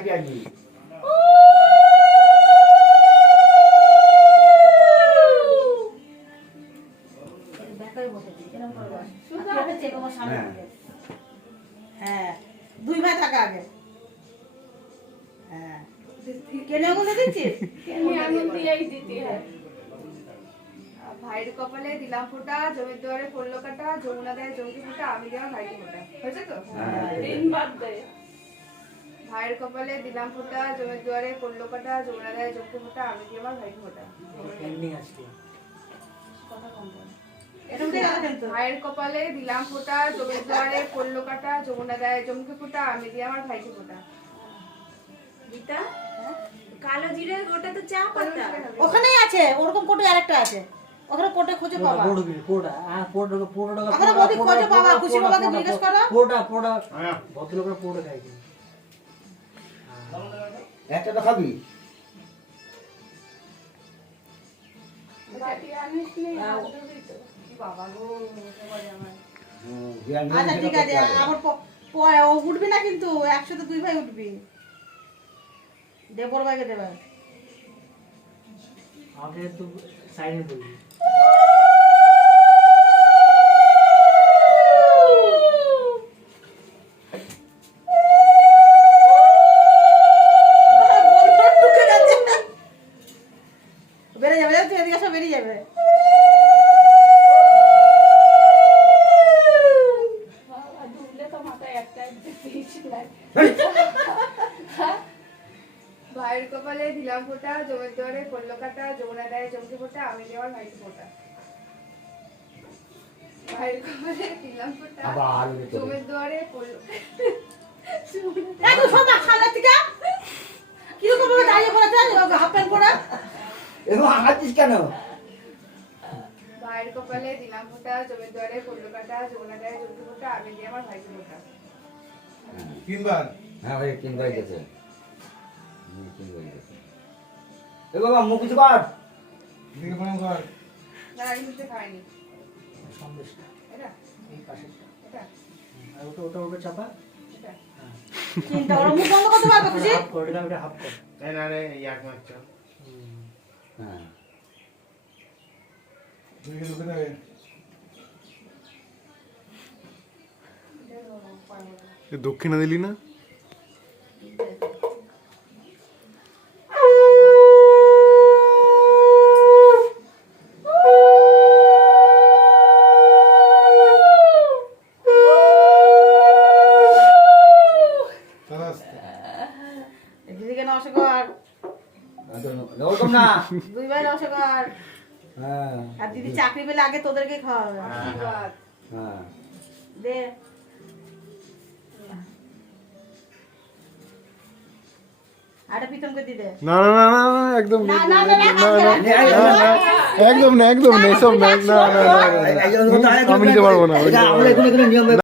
কাটি আসবি। হ্যাঁ, দুই ভাই থাকা আগে। হ্যাঁ, কেন বলে দিচ্ছিস? ভাইয়ের কপালে দিলাম ফোঁটা, জমির দুয়ারে পড়লো কাটা, যমুনা দেয় জমকি ফোঁটা, আমি দিয়ে আমার ভাইকে ফোঁটা। হয়েছে তো? ভাইয়ের কপালে দিলাম ফোঁটা, জমির দুয়ারে পড়লো কাটা, যমুনা দেয় জমকি ফোঁটা, আমি দিয়ে আমার ভাইকে ফোঁটা। ভাইয়ের কপালে দিলাম ফোঁটা, জমির দুয়ারে পড়লো কাটা, যমুনা দেয় জমকি ফোঁটা, আমি দিয়ে আমার ভাইকে ফোঁটা। গীতা, কালো জিরে ওটা তো চা পাতা। ওখানেই আছে, ওরকম কোটে আরেকটা আছে। ওখানে কোটে খুঁজে পাবা। পোড়া ওখানে বৌদি খুঁজে পাবা, খুশি বাবাকে জিজ্ঞেস করো। পোড়া ভদ্রলোকের পোড়া খাই। একটা তো খাবি। বাবা গো, সবাই আমার। আচ্ছা ঠিক আছে, আমার ও উঠবি না কিন্তু, একসাথে দুই ভাই উঠবি। দেবর ভাইকে দেবে। আগে তো সাইডে বলবি। বেরিয়ে যাবে, তুই এদিকে আসো, বেরিয়ে যাবে। ভাইয়ের কপালে দিলাম ফোঁটা, জমির দুয়ারে পড়লো কাটা, যমুনা দেয় জমকি ফোঁটা, আমি দিয়ে আমার ভাইকে ফোঁটা। ভাইয়ের কপালে দিলাম ফোঁটা, আবার জমির দুয়ারে পড়লো একটু শোনা খালা থেকে কিরকম ভাবে দাঁড়িয়ে পড়েছে, হাফ প্যান্ট পরা। এরকম হাঁটিস কেন? ভাইয়ের কপালে দিলাম ফোঁটা, জমির দুয়ারে পড়লো কাটা, যমুনা দেয় জমকি ফোঁটা, আমি দিয়ে আমার ভাইকে ফোঁটা। তিনবার। হ্যাঁ ভাই, তিনবার গেছে। তিনবার গেছে। এ বাবা মুখ কিছু কর। দিকে প্রণাম কর। না, আমি কিছু খাইনি। সন্দেশটা এটা এই পাশেরটা। এটা আর ওটা চাপা। এটা চিন্তা ওর মুখ বন্ধ করতে পারবে খুশি? হাফ করে ওটা হাফ কর। এই না রে, এক মাছ চল। হ্যাঁ। দিকে ঢুকে যাবে। দক্ষিণা দিলি না? দিদিকে নমস্কার, ওরকম না। দুই ভাই নমস্কার। হ্যাঁ। আর দিদি চাকরি পেলে আগে তোদেরকে খাওয়াবে। আশীর্বাদ। হ্যাঁ। দে আটা পিতমকে দি দে। না না না না না, একদম না না, না না একদম না, একদম না, এসব না, না না না, না, না। আমি নিতে পারবো না।